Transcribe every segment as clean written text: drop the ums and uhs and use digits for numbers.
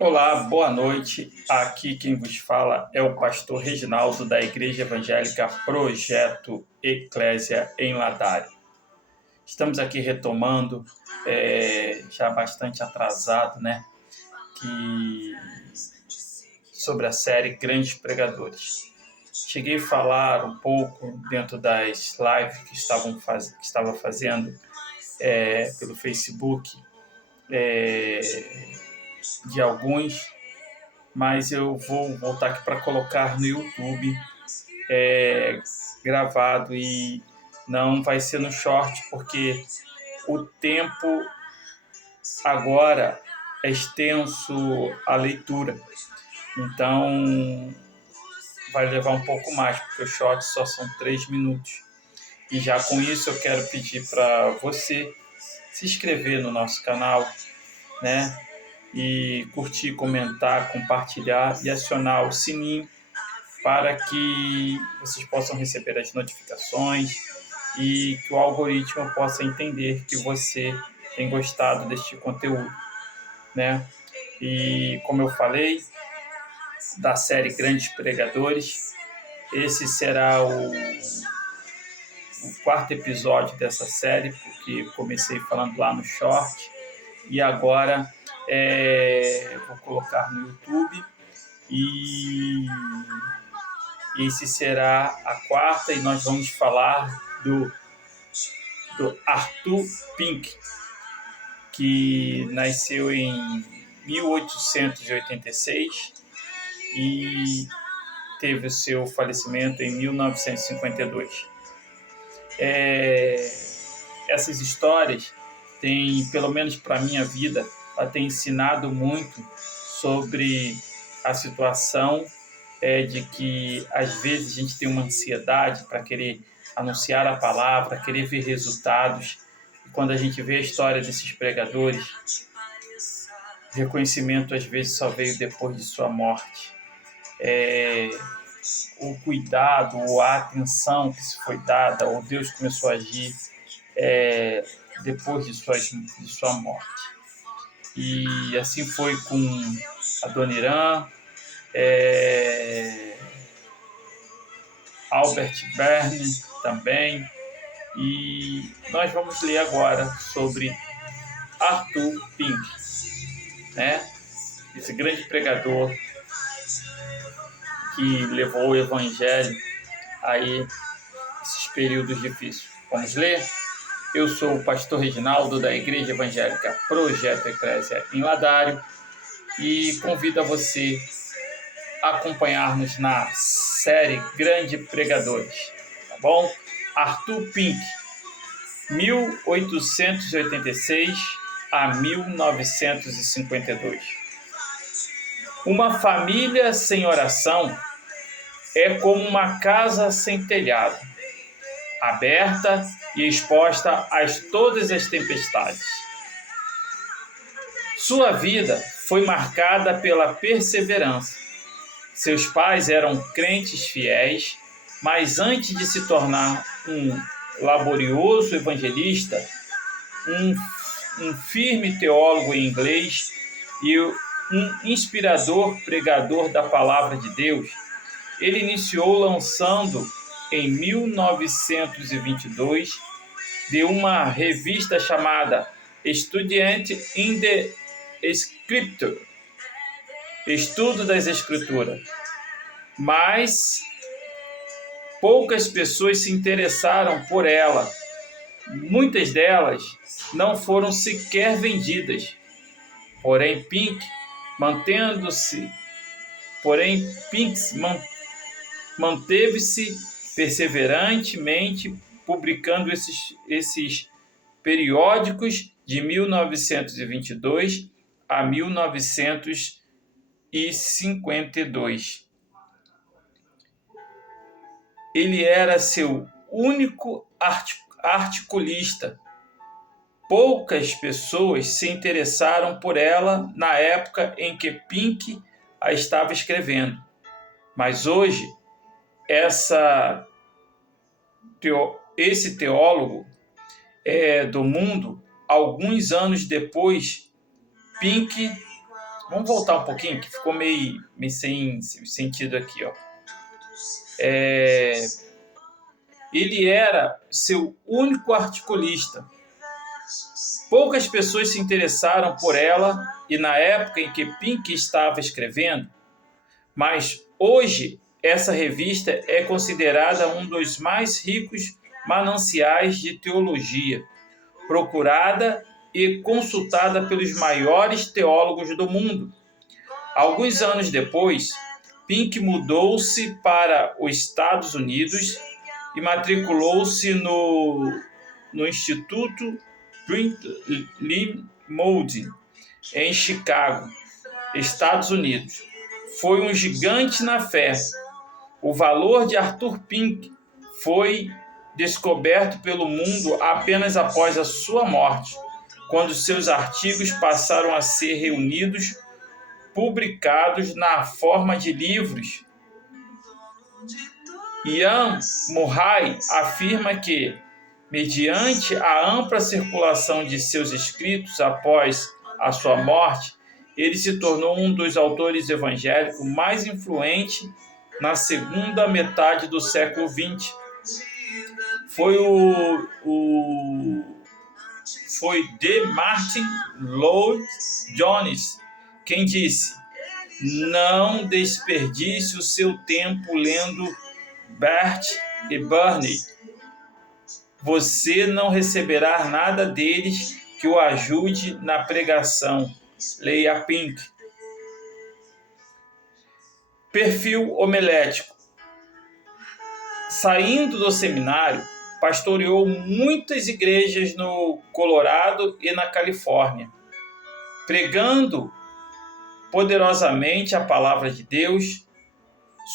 Olá, boa noite. Aqui quem vos fala é o pastor Reginaldo da Igreja Evangélica Projeto Eclésia em Ladário. Estamos aqui retomando, já bastante atrasado, né? Sobre a série Grandes Pregadores. Cheguei a falar um pouco dentro das lives que estava fazendo pelo Facebook de alguns, mas eu vou voltar aqui para colocar no YouTube gravado e não vai ser no short, porque o tempo agora é extenso a leitura. Então, vai levar um pouco mais, porque os shorts só são 3 minutos. E já com isso eu quero pedir para você se inscrever no nosso canal, né? E curtir, comentar, compartilhar e acionar o sininho para que vocês possam receber as notificações e que o algoritmo possa entender que você tem gostado deste conteúdo, né? E como eu falei, da série Grandes Pregadores, esse será o quarto episódio dessa série, porque comecei falando lá no short e agora vou colocar no YouTube e esse será a quarta e nós vamos falar do Arthur Pink, que nasceu em 1886 e teve o seu falecimento em 1952. Essas histórias têm, pelo menos para a minha vida, ela tem ensinado muito sobre a situação de que às vezes a gente tem uma ansiedade para querer anunciar a palavra, querer ver resultados. E quando a gente vê a história desses pregadores, o reconhecimento às vezes só veio depois de sua morte. O cuidado, ou a atenção que se foi dada, ou Deus começou a agir depois de sua morte. E assim foi com Adoniran, Albert Berne também. E nós vamos ler agora sobre Arthur Pink, né? Esse grande pregador que levou o evangelho aí esses períodos difíceis. Vamos ler? Eu sou o pastor Reginaldo da Igreja Evangélica Projeto Eclésia em Ladário e convido a você a acompanhar-nos na série Grandes Pregadores, tá bom? Arthur Pink, 1886 a 1952. Uma família sem oração é como uma casa sem telhado, aberta e exposta a todas as tempestades. Sua vida foi marcada pela perseverança. Seus pais eram crentes fiéis, mas antes de se tornar um laborioso evangelista, um firme teólogo em inglês e um inspirador pregador da palavra de Deus, ele iniciou lançando em 1922 de uma revista chamada Student in the Scripture, Estudo das Escrituras. Mas poucas pessoas se interessaram por ela. Muitas delas não foram sequer vendidas. Porém, Pink manteve-se perseverantemente publicando esses periódicos de 1922 a 1952. Ele era seu único articulista. Poucas pessoas se interessaram por ela na época em que Pink a estava escrevendo. Mas hoje, esse teólogo do mundo, alguns anos depois, Pink Vamos voltar um pouquinho, que ficou meio sem sentido aqui, ó. Ele era seu único articulista. Poucas pessoas se interessaram por ela e na época em que Pink estava escrevendo, mas hoje essa revista é considerada um dos mais ricos mananciais de teologia, procurada e consultada pelos maiores teólogos do mundo. Alguns anos depois, Pink mudou-se para os Estados Unidos e matriculou-se no Instituto Brinkley Moody, em Chicago, Estados Unidos. Foi um gigante na fé. O valor de Arthur Pink foi descoberto pelo mundo apenas após a sua morte, quando seus artigos passaram a ser reunidos, publicados na forma de livros. Ian Murray afirma que, mediante a ampla circulação de seus escritos após a sua morte, ele se tornou um dos autores evangélicos mais influentes na segunda metade do século XX. Foi D. Martin Lloyd-Jones quem disse: não desperdice o seu tempo lendo Bert e Bernie. Você não receberá nada deles que o ajude na pregação. Leia Pink. Perfil homilético. Saindo do seminário, pastoreou muitas igrejas no Colorado e na Califórnia, pregando poderosamente a palavra de Deus.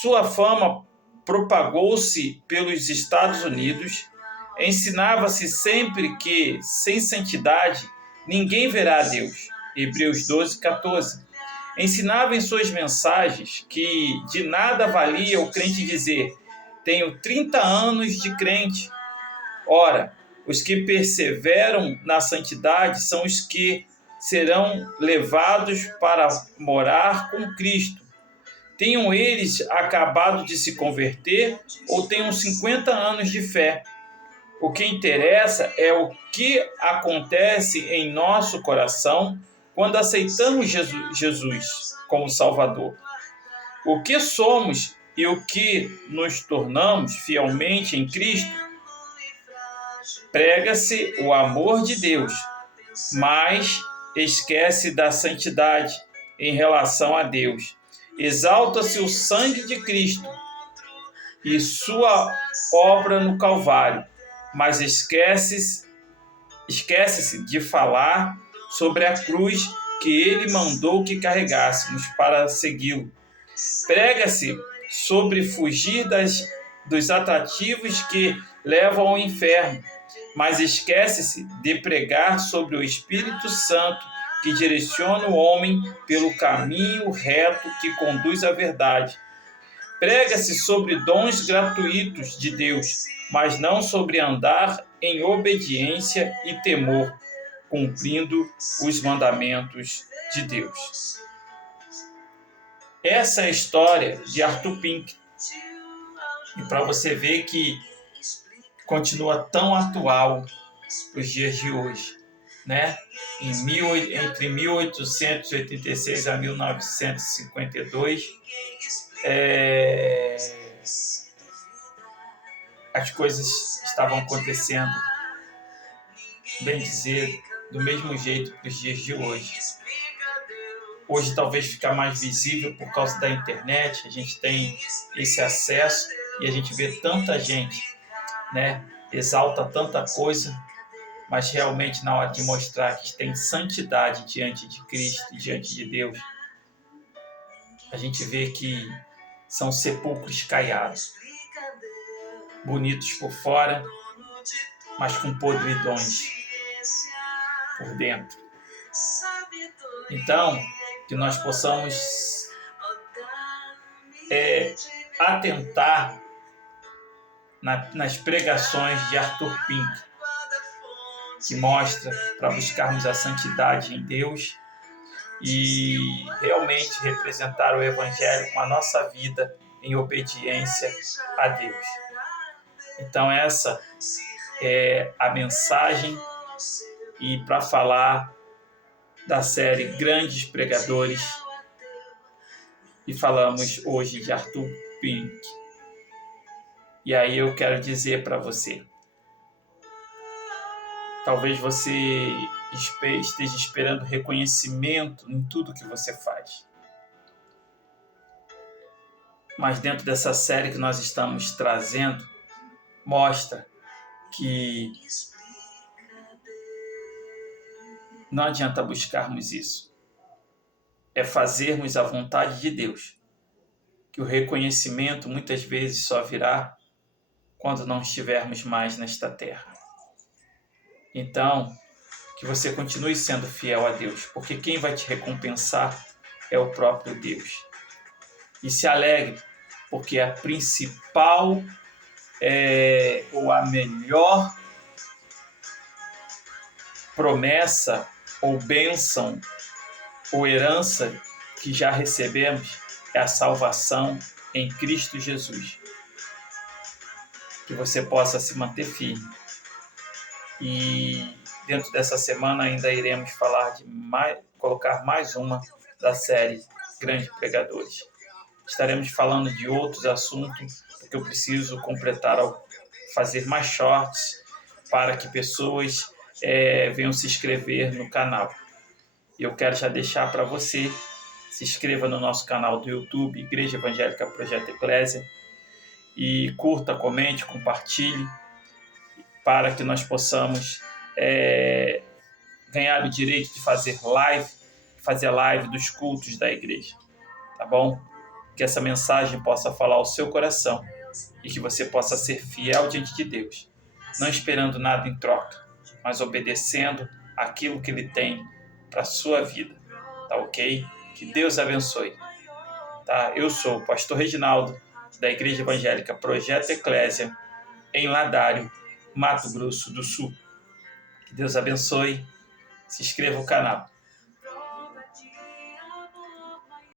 Sua fama propagou-se pelos Estados Unidos. Ensinava-se sempre que, sem santidade, ninguém verá a Deus. Hebreus 12:14. Ensinava em suas mensagens que de nada valia o crente dizer: tenho 30 anos de crente. Ora, os que perseveram na santidade são os que serão levados para morar com Cristo. Tenham eles acabado de se converter ou tenham 50 anos de fé. O que interessa é o que acontece em nosso coração quando aceitamos Jesus como Salvador. O que somos e o que nos tornamos fielmente em Cristo. Prega-se o amor de Deus, mas esquece da santidade em relação a Deus. Exalta-se o sangue de Cristo e sua obra no Calvário, mas esquece-se de falar sobre a cruz que ele mandou que carregássemos para segui-lo. Prega-se sobre fugir dos atrativos que levam ao inferno, mas esquece-se de pregar sobre o Espírito Santo que direciona o homem pelo caminho reto que conduz à verdade. Prega-se sobre dons gratuitos de Deus, mas não sobre andar em obediência e temor, cumprindo os mandamentos de Deus. Essa é a história de Arthur Pink. E para você ver que continua tão atual os dias de hoje, né? Entre 1886 a 1952, as coisas estavam acontecendo, bem dizer, do mesmo jeito para os dias de hoje. Hoje talvez fica mais visível por causa da internet, a gente tem esse acesso e a gente vê tanta gente, né, exalta tanta coisa, mas realmente na hora de mostrar que tem santidade diante de Cristo, diante de Deus, a gente vê que são sepulcros caiados, bonitos por fora, mas com podridões por dentro. Então, que nós possamos atentar nas pregações de Arthur Pink, que mostra para buscarmos a santidade em Deus e realmente representar o Evangelho com a nossa vida em obediência a Deus. Então essa é a mensagem, e para falar da série Grandes Pregadores, e falamos hoje de Arthur Pink. E aí eu quero dizer para você, talvez você esteja esperando reconhecimento em tudo que você faz. Mas dentro dessa série que nós estamos trazendo, mostra que não adianta buscarmos isso. É fazermos a vontade de Deus. Que o reconhecimento muitas vezes só virá quando não estivermos mais nesta terra. Então, que você continue sendo fiel a Deus, porque quem vai te recompensar é o próprio Deus. E se alegre, porque a principal ou a melhor promessa ou bênção ou herança que já recebemos é a salvação em Cristo Jesus. Que você possa se manter firme. E dentro dessa semana ainda iremos falar colocar mais uma da série Grandes Pregadores. Estaremos falando de outros assuntos, porque eu preciso completar, fazer mais shorts para que pessoas venham se inscrever no canal. E eu quero já deixar para você, se inscreva no nosso canal do YouTube, Igreja Evangélica Projeto Eclésia, e curta, comente, compartilhe, para que nós possamos ganhar o direito de fazer live dos cultos da igreja, tá bom? Que essa mensagem possa falar ao seu coração e que você possa ser fiel diante de Deus, não esperando nada em troca, mas obedecendo aquilo que Ele tem para a sua vida, tá ok? Que Deus abençoe, tá? Eu sou o pastor Reginaldo, da Igreja Evangélica Projeto Eclésia, em Ladário, Mato Grosso do Sul. Que Deus abençoe, se inscreva no canal.